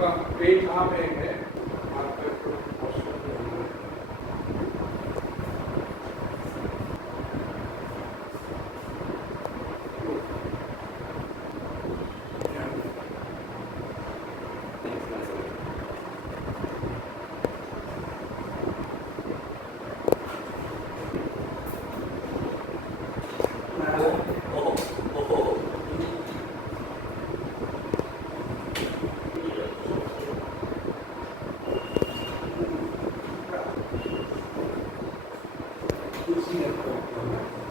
पेट हाँ में है आपका posture जो है। कुर्सी रखो।